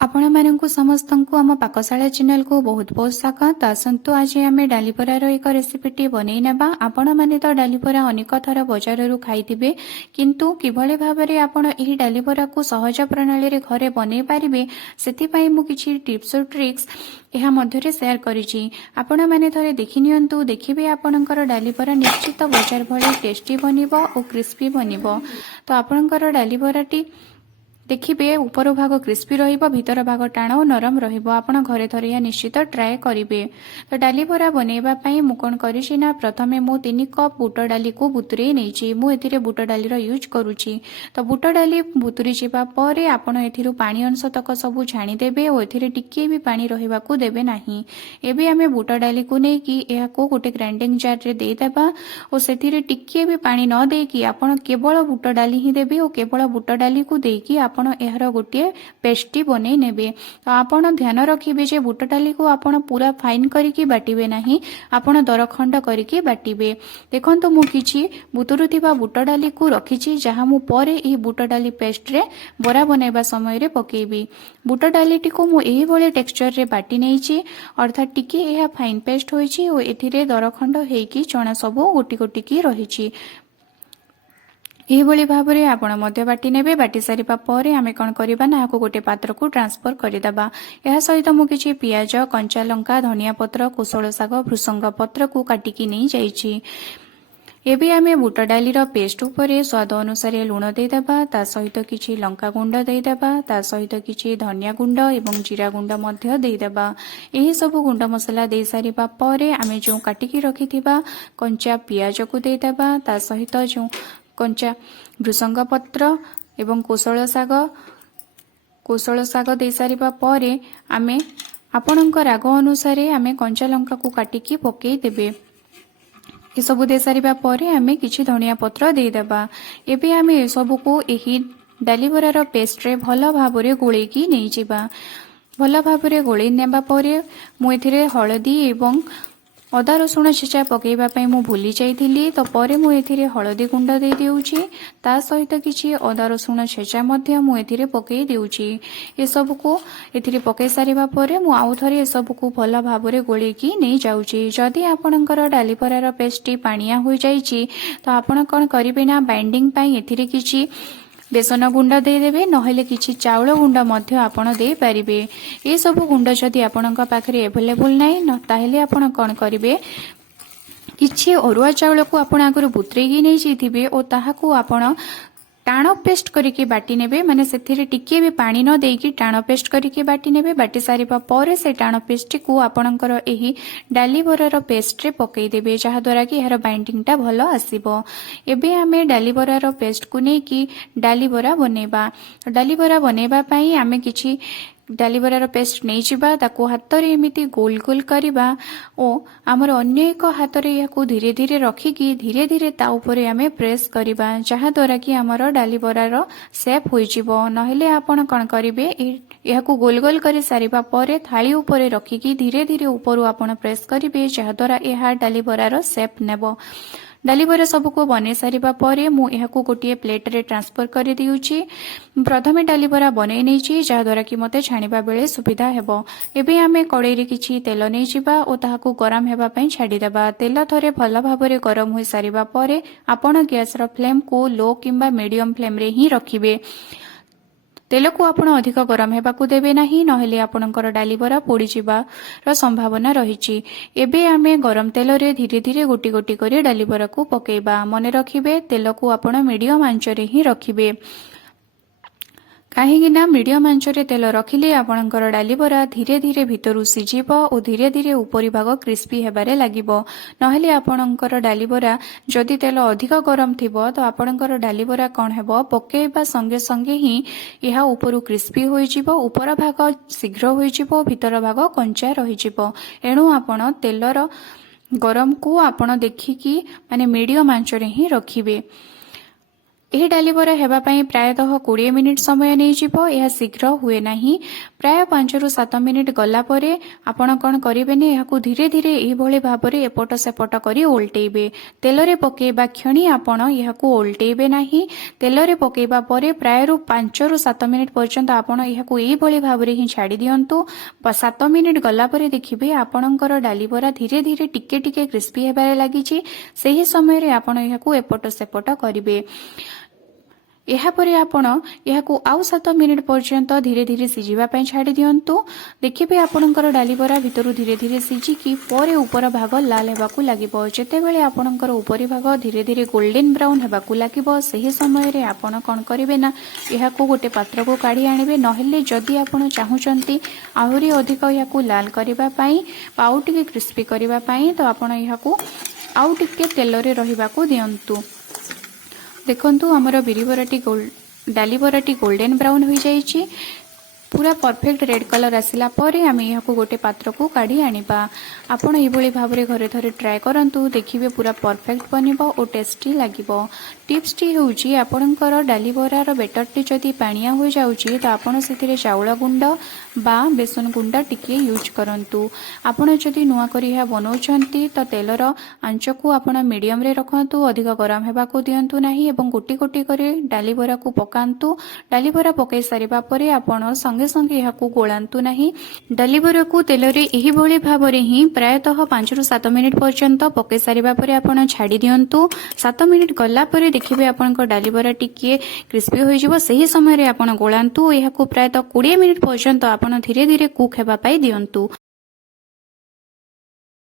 आपण मानक समस्त आम पाकशाला चैनल को बहुत बहुत स्वागत। आसतु आज आम डालीबरार एक रेसिपीटी बनई नेबा। आपण माने तो डालीबरा अनेक थर बजार खाइथिबे, किंतु किभଳି भाबरे आपण एही डालीबरा को सहज प्रणाली रे घरे बनई पारिबे सेति पई मु किछि टिप्स और ट्रिक्स एहा मध्यरे शेयर करिछि। आपण माने थरे देखि नियंतु, देखिबे आपणकर डालीबरा निश्चित बजार भଳି टेस्टी बनिबो और क्रिस्पी बनिबो। तो आपणकर डालीबराटी देखिए ऊपर भाग क्रिस्पी रहिबो, भीतर भाग टाण और नरम रहिबो। आपण घरे थरे निश्चित ट्राए करिवे। तो डाली बरा बनेबा पई मु कोन करिछि ना, प्रथमे मु 3 कप बुट डाली को बुतुरे नेछि। मु एथिरे बुट डाली रो यूज करूछि। तो बुट डाली बुतुरी जिबा परे आपण एथिरु पानी अंश तक सब छाणी देबे और एथिरे टिके भी पानी रहिबा को देबे नाही। एबे आमे बुट डाली को नै कि एहा को गोटे ग्राइंडिंग जार रे दे देबा और सेथिरे टिके भी पानी न दे कि आपण केवल बुट डाली ही देबे और केवल बुट डाली को दे कि आपण एहर गोटे पेस्टी बनै नेबे। तो आपण ध्यान रखिबे जे बुट डाली को आपण पूरा फाइन करिकि बाटिबे नाही, आपण दरखंड करिकि बाटिबे। देखंतु मु किछि बुतुरुथिबा बुट डाली को रखिछि, जहा मु परे ए बुट डाली पेस्ट रे बरा बनेबा समय रे पकेबी। बुट डालीटी को मु एही भले टेक्सचर रे बाटी नेछि, अर्थात टिके एहा फाइन पेस्ट होइछि और एथिरे दरखंड हेकि चना सब गोटी गोटी की रहिछि। यही भाव में आपण मध्य बाटी नेबे। बाटी सारिबा परे आमे कोन करिबा ना, को गोटे पात्र को ट्रांसफर करिदबा। एहा सहित मु किछि पियाज, कंचा लंका, धनिया पत्र, कुशल शाग, भृसंग पत्र को काटिकी नै जाइछि। एबे आमे बुट डाली रो पेस्ट उपरे स्वाद अनुसार लूण दे देबा। ता सहित किछि लंका गुंड दे देबा। ता सहित किछि धनिया गुंड एवं जीरा गुंड मध्य दे देबा। एही सब गुंड मसला दे सारिबा परे आमे जो काटिकी रखिथिबा कंचा पियाज को दे देबा। ता सहित जो कंचा भृसंग पत्र एवं कोशल शाग दे सारिबा परे आमे आपणक राग अनुसार आमे कंचा लंका को काटिकी पकेई देबे। ए सब दे सारिबा परे आमे किछि धनिया पत्र दे देबा। एबे आमे ए सब को एही डाली बरार पेस्ट रे भलो भाबरे गोळेई की नै जिबा। भलो भाबरे गोळेई नेबा परे मु एथिरे हळदी एवं अदा रसुण छेचा पकेइबा पई मु भूली जाइथिली। तो परे मु एथिरे हळदी गुंड दे देउछि। ता सहित किछि अदा रसुण छेचा मध्य मु एथिरे पकेई देउछि। ए सब को एथिरे पकेई सारिबा परे मु आउ थरे ए सब को भलो भाबरे गोळेई की नै जाउछि। जदि आपणकर डाली बरार पेस्टी पानिया होई जाइछि तो आपण कोन करिबे ना, बाइंडिंग पई एथिरे किछि बेसन गुंड दे देबे, नहेले किछि चाउल गुंड मध्य आपण दे परिबे। ए सब गुंड जदि आपणक पाखरे अवेलेबल नै न, ताहेले आपण कोन करिबे, किछि अरुआ चाउल को आपण आगरु बुतरेगी नै जिथिबे ओ ताहाकू आपण टाण पेस्ट करिके बाटी नेबे। माने सेथिरे टिके भी पानी न देकी टाण पेस्ट करिके बाटी नेबे। बाटी सारिबा परे से टाण पेस्ट को आपणकर एही डाली बरार पेस्ट रे पकेई देबे, जहा द्वारा कि एहर बाइंडिंग टा भलो आसीबो। एबे आमे डाली बरार पेस्ट को नै कि डाली बरा बनेबा। डाली बरा बनेबा पई आमे किछि डाली बरार पेस्ट नहीं जिबा, ताको हाथ रे एमिति गोल गोल करिबा ओ हमर अन्य एक हाथ रे याको धीरे धीरे रखिकी धीरे धीरे ता ऊपर आमे प्रेस करिबा, जहा द्वारा कि हमर डाली बरार शेप होई जिवो। नहेले आपण कोन करिवे, याको गोल गोल करि सारिबा परे थाली ऊपर रखिकी धीरे धीरे ऊपर आपण प्रेस करिवे, जहा द्वारा एहा डाली बरार शेप नेबो। डाली बरा सबको बने सारिबा परे मु एहाकू गोटे प्लेट रे ट्रांसफर करि दिउछि। प्रथमे डाली बरा बनै नै छि, जहा द्वारा कि मते छानिबा बेले सुविधा हेबो। एबे आमे कड़ाई रे किछि तेल नै जिबा ओ ताहाकू गरम हेबा पई छाडी देबा। तेल थरे भलो भाबरे गरम होई सारिबा परे आपण गैस रो फ्लेम को लो किंबा मीडियम फ्लेम रे ही रखिबे। तेल को आपण अधिक गरम हेबा को देबे नाही, नहेले आपणकर डाली बरा पोड़ी जिबार संभावना रहिछि। एबे आमे गरम तेल रे धीरे धीरे गोटी गोटी करी डाली बरा को पकेइबा। मने रखिबे तेल को आपण मीडियम आंच रे ही रखिबे, काहेकि ना मीडियम आंच रे तेल रखिले आपणकर डाली बरा धीरे धीरे भितरु सिजिबो और धीरे धीरे ऊपरी भाग क्रिस्पी हेबारे लागिबो। नहेले आपणकर डाली बरा जदि तेल अधिक गरम थिबो तो आपणकर डाली बरा कोन हेबो, पकेइबा संगे संगे ही एहा ऊपरु क्रिस्पी होई जिवो, ऊपर भाग शीघ्र होई जिवो, भीतर भाग कंचा रहि जिवो। एणु आपण तेलर गरम को आपण देखिकी माने मीडियम आंच रे ही रखिबे। ଏହି ଡାଲି ବରା ହେବା ପାଇଁ ପ୍ରାୟତଃ 20 ମିନିଟ୍ ସମୟ ନେଇଯିବ। ଏହା ଶୀଘ୍ର ହୁଏ ନାହିଁ। ପ୍ରାୟ 5ରୁ 7 ମିନିଟ୍ ଗଲା ପରେ ଆପଣ କ'ଣ କରିବେନି, ଏହାକୁ ଧୀରେ ଧୀରେ ଏହିଭଳି ଭାବରେ ଏପଟ ସେପଟ କରି ଓଲଟେଇବେ। ତେଲରେ ପକାଇବା କ୍ଷଣି ଆପଣ ଏହାକୁ ଓଲଟେଇବେ ନାହିଁ। ତେଲରେ ପକାଇବା ପରେ ପ୍ରାୟରୁ 5ରୁ 7 ମିନିଟ୍ ପର୍ଯ୍ୟନ୍ତ ଆପଣ ଏହାକୁ ଏହିଭଳି ଭାବରେ ହିଁ ଛାଡ଼ି ଦିଅନ୍ତୁ। 7 ମିନିଟ୍ ଗଲା ପରେ ଦେଖିବେ ଆପଣଙ୍କର ଡାଲି ବରା ଧୀରେ ଧୀରେ ଟିକେ ଟିକେ କ୍ରିସ୍ପି ହେବାରେ ଲାଗିଛି। ସେହି ସମୟରେ ଆପଣ ଏହାକୁ ଏପଟ ସେପଟ କରିବେ। ଏହାପରେ ଆପଣ ଏହାକୁ ଆଉ 7 ମିନିଟ୍ ପର୍ଯ୍ୟନ୍ତ ଧୀରେ ଧୀରେ ସିଝିବା ପାଇଁ ଛାଡ଼ି ଦିଅନ୍ତୁ। ଦେଖିବେ ଆପଣଙ୍କର ଡାଲି ବରା ଭିତରୁ ଧୀରେ ଧୀରେ ସିଝିକି ପରେ ଉପର ଭାଗ ଲାଲ ହେବାକୁ ଲାଗିବ। ଯେତେବେଳେ ଆପଣଙ୍କର ଉପରି ଭାଗ ଧୀରେ ଧୀରେ ଗୋଲ୍ଡେନ ବ୍ରାଉନ୍ ହେବାକୁ ଲାଗିବ, ସେହି ସମୟରେ ଆପଣ କ'ଣ କରିବେ ନା ଏହାକୁ ଗୋଟେ ପାତ୍ରକୁ କାଢ଼ି ଆଣିବେ। ନହେଲେ ଯଦି ଆପଣ ଚାହୁଁଛନ୍ତି ଆହୁରି ଅଧିକ ଏହାକୁ ଲାଲ କରିବା ପାଇଁ, ଆଉ ଟିକେ କ୍ରିସ୍ପି କରିବା ପାଇଁ, ତ ଆପଣ ଏହାକୁ ଆଉ ଟିକେ ତେଲରେ ରହିବାକୁ ଦିଅନ୍ତୁ। ଦେଖନ୍ତୁ ଆମର ଡାଲି ବରାଟି ଗୋଲ୍ଡେନ ବ୍ରାଉନ୍ ହୋଇଯାଇଛି। ପୁରା ପରଫେକ୍ଟ ରେଡ୍ କଲର୍ ଆସିଲା ପରେ ଆମେ ଏହାକୁ ଗୋଟେ ପାତ୍ରକୁ କାଢ଼ି ଆଣିବା। ଆପଣ ଏହିଭଳି ଭାବରେ ଘରେ ଥରେ ଟ୍ରାଏ କରନ୍ତୁ, ଦେଖିବେ ପୁରା ପରଫେକ୍ଟ ବନିବ ଓ ଟେଷ୍ଟି ଲାଗିବ। ଟିପ୍ସଟି ହେଉଛି ଆପଣଙ୍କର ଡାଲି ବରାର ବେଟରଟି ଯଦି ପାଣିଆ ହୋଇଯାଉଛି ତ ଆପଣ ସେଥିରେ ଚାଉଳ ଗୁଣ୍ଡ ବା ବେସନ ଗୁଣ୍ଡ ଟିକେ ୟୁଜ୍ କରନ୍ତୁ। ଆପଣ ଯଦି ନୂଆ କରି ଏହା ବନାଉଛନ୍ତି ତ ତେଲର ଆଞ୍ଚକୁ ଆପଣ ମିଡ଼ିୟମରେ ରଖନ୍ତୁ, ଅଧିକ ଗରମ ହେବାକୁ ଦିଅନ୍ତୁ ନାହିଁ ଏବଂ ଗୋଟି ଗୋଟି କରି ଡାଲି ବରାକୁ ପକାନ୍ତୁ। ଡାଲି ବରା ପକାଇ ସାରିବା ପରେ ଆପଣ ସଙ୍ଗେ ସଙ୍ଗେ ଏହାକୁ ଗୋଳାନ୍ତୁ ନାହିଁ। ଡାଲି ବରାକୁ ତେଲରେ ଏହିଭଳି ଭାବରେ ହିଁ ପ୍ରାୟତଃ 5ରୁ 7 ମିନିଟ୍ ପର୍ଯ୍ୟନ୍ତ ପକାଇ ସାରିବା ପରେ ଆପଣ ଛାଡ଼ି ଦିଅନ୍ତୁ। 7 ମିନିଟ୍ ଗଲା ପରେ ଦେଖିବେ ଆପଣଙ୍କ ଡାଲି ବରା ଟିକିଏ କ୍ରିସ୍ପି ହୋଇଯିବ। ସେହି ସମୟରେ ଆପଣ ଗୋଳାନ୍ତୁ। ଏହାକୁ ପ୍ରାୟତଃ 20 ମିନିଟ୍ ପର୍ଯ୍ୟନ୍ତ ଆପଣ ଧୀରେ ଧୀରେ କୁକ୍ ହେବା ପାଇଁ ଦିଅନ୍ତୁ।